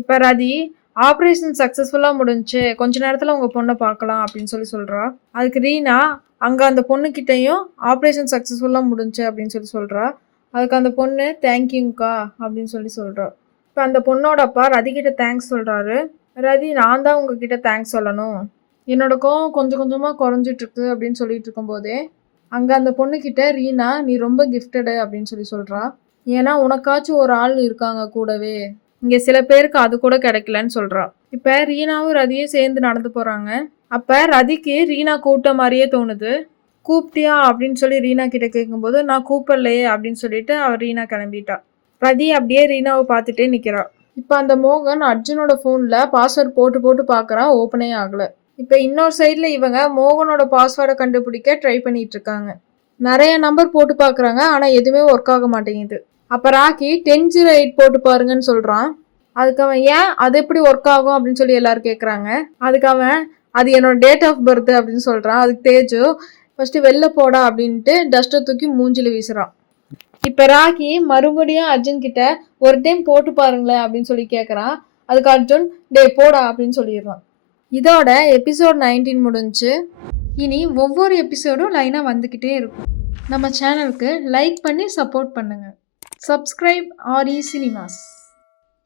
இப்போ ரதி ஆப்ரேஷன் சக்ஸஸ்ஃபுல்லாக முடிஞ்சு கொஞ்ச நேரத்தில் உங்கள் பொண்ணை பார்க்கலாம் அப்படின்னு சொல்கிறா. அதுக்கு ரீனா அங்கே அந்த பொண்ணுக்கிட்டையும் ஆப்ரேஷன் சக்ஸஸ்ஃபுல்லாக முடிஞ்சு அப்படின்னு சொல்கிறா. அதுக்கு அந்த பொண்ணு தேங்க்யூங்க்கா அப்படின்னு சொல்கிறா. இப்போ அந்த பொண்ணோட அப்பா ரதிக்கிட்ட தேங்க்ஸ் சொல்கிறாரு. ரதி, நான் தான் உங்ககிட்ட தேங்க்ஸ் சொல்லணும், என்னோட கோவம் கொஞ்சம் கொஞ்சமாக குறைஞ்சிட்ருக்கு அப்படின்னு சொல்லிட்டு இருக்கும்போதே அங்கே அந்த பொண்ணுக்கிட்ட ரீனா நீ ரொம்ப கிஃப்டடு அப்படின்னு சொல்கிறா. ஏன்னா உனக்காச்சும் ஒரு ஆள் இருக்காங்க கூடவே, இங்கே சில பேருக்கு அது கூட கிடைக்கலன்னு சொல்கிறா. இப்போ ரீனாவும் ரதியும் சேர்ந்து நடந்து போகிறாங்க. அப்போ ரதிக்கு ரீனா கூப்பிட்ட மாதிரியே தோணுது. கூப்பிட்டியா அப்படின்னு சொல்லி ரீனா கிட்ட கேட்கும்போது நான் கூப்பிடலையே அப்படின்னு சொல்லிட்டு அவள் ரீனா கிளம்பிட்டா. ரதி அப்படியே ரீனாவை பார்த்துட்டே நிற்கிறா. இப்போ அந்த மோகன் அர்ஜுனோட ஃபோனில் பாஸ்வேர்ட் போட்டு போட்டு பார்க்குறான், ஓப்பனே ஆகலை. இப்போ இன்னொரு சைடில் இவங்க மோகனோட பாஸ்வேர்டை கண்டுபிடிக்க ட்ரை பண்ணிட்டு இருக்காங்க. நிறைய நம்பர் போட்டு பார்க்குறாங்க, ஆனால் எதுவுமே ஒர்க் ஆக மாட்டேங்குது. அப்போ ராக்கி 1008 போட்டு பாருங்கன்னு சொல்கிறான். அதுக்கு அவன் ஏன் அது எப்படி ஒர்க் ஆகும் அப்படின்னு சொல்லி எல்லாரும் கேட்குறாங்க. அதுக்கு அவன் அது என்னோட டேட் ஆஃப் பர்த் அப்படின்னு சொல்கிறான். அதுக்கு தேஜு ஃபஸ்ட்டு வெளில போடா அப்படின்ட்டு டஸ்ட்டை தூக்கி மூஞ்சில் வீசுகிறான். இப்போ ராக்கி மறுபடியும் அர்ஜுன் கிட்ட ஒரு டைம் போட்டு பாருங்களேன் அப்படின்னு சொல்லி கேட்குறான். அதுக்கு அர்ஜுன் டே போடா அப்படின்னு சொல்லிடுறான். இதோட எபிசோட் 19 முடிஞ்சு. இனி ஒவ்வொரு எபிசோடும் லைனாக வந்துக்கிட்டே இருக்கும். நம்ம சேனலுக்கு லைக் பண்ணி சப்போர்ட் பண்ணுங்கள். Subscribe RE cinemas.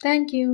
தேங்க்யூ.